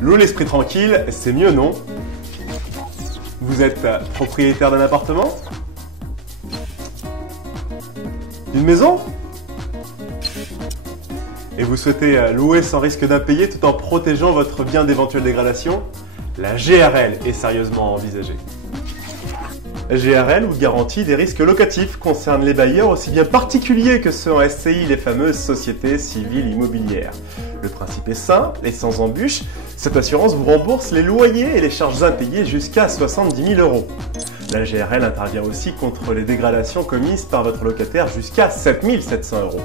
L'eau, l'esprit tranquille, c'est mieux, non? Vous êtes propriétaire d'un appartement? D'une maison? Et vous souhaitez louer sans risque d'impayé tout en protégeant votre bien d'éventuelle dégradation? La GRL est sérieusement envisagée. GRL ou garantie des risques locatifs concerne les bailleurs aussi bien particuliers que ceux en SCI, les fameuses sociétés civiles immobilières. Le principe est simple et sans embûche, cette assurance vous rembourse les loyers et les charges impayées jusqu'à 70 000 €. La GRL intervient aussi contre les dégradations commises par votre locataire jusqu'à 7 700 €.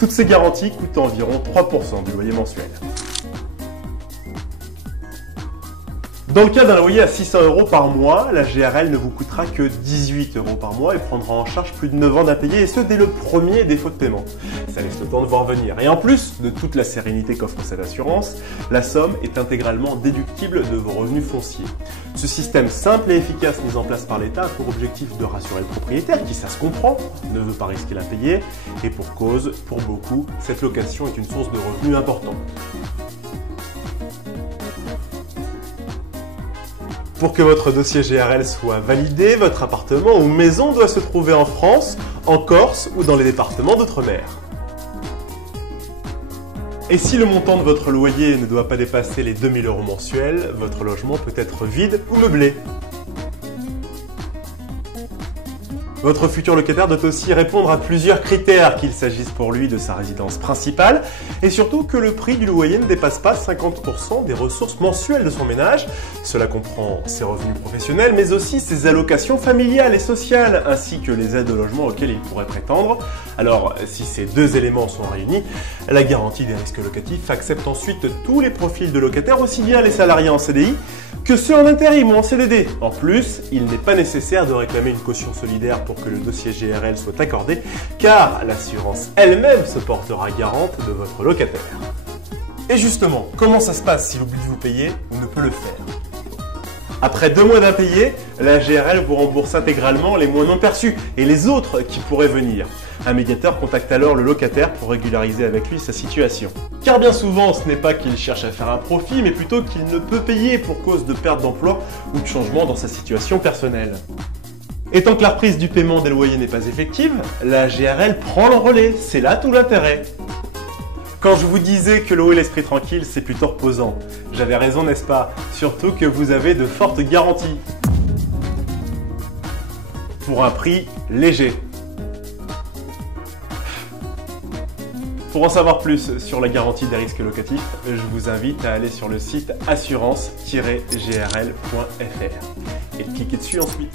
Toutes ces garanties coûtent environ 3% du loyer mensuel. Dans le cas d'un loyer à 600 € par mois, la GRL ne vous coûtera que 18 € par mois et prendra en charge plus de 9 ans d'impayés et ce dès le premier défaut de paiement. Ça laisse le temps de voir venir. Et en plus de toute la sérénité qu'offre cette assurance, la somme est intégralement déductible de vos revenus fonciers. Ce système simple et efficace mis en place par l'État a pour objectif de rassurer le propriétaire qui, ça se comprend, ne veut pas risquer l'impayé et pour cause, pour beaucoup, cette location est une source de revenus importante. Pour que votre dossier GRL soit validé, votre appartement ou maison doit se trouver en France, en Corse ou dans les départements d'outre-mer. Et si le montant de votre loyer ne doit pas dépasser les 2 000 € mensuels, votre logement peut être vide ou meublé. Votre futur locataire doit aussi répondre à plusieurs critères, qu'il s'agisse pour lui de sa résidence principale et surtout que le prix du loyer ne dépasse pas 50% des ressources mensuelles de son ménage. Cela comprend ses revenus professionnels mais aussi ses allocations familiales et sociales ainsi que les aides au logement auxquelles il pourrait prétendre. Alors si ces deux éléments sont réunis, la garantie des risques locatifs accepte ensuite tous les profils de locataires, aussi bien les salariés en CDI que ceux en intérim ou en CDD. En plus, il n'est pas nécessaire de réclamer une caution solidaire pour que le dossier GRL soit accordé, car l'assurance elle-même se portera garante de votre locataire. Et justement, comment ça se passe s'il oublie de vous payer ou ne peut le faire? Après 2 mois d'impayés, la GRL vous rembourse intégralement les mois non perçus et les autres qui pourraient venir. Un médiateur contacte alors le locataire pour régulariser avec lui sa situation. Car bien souvent, ce n'est pas qu'il cherche à faire un profit, mais plutôt qu'il ne peut payer pour cause de perte d'emploi ou de changement dans sa situation personnelle. Et tant que la reprise du paiement des loyers n'est pas effective, la GRL prend le relais, c'est là tout l'intérêt. Quand je vous disais que l'eau et l'esprit tranquille, c'est plutôt reposant, j'avais raison, n'est-ce pas? Surtout que vous avez de fortes garanties. Pour un prix léger. Pour en savoir plus sur la garantie des risques locatifs, je vous invite à aller sur le site assurance-grl.fr et de cliquer dessus ensuite.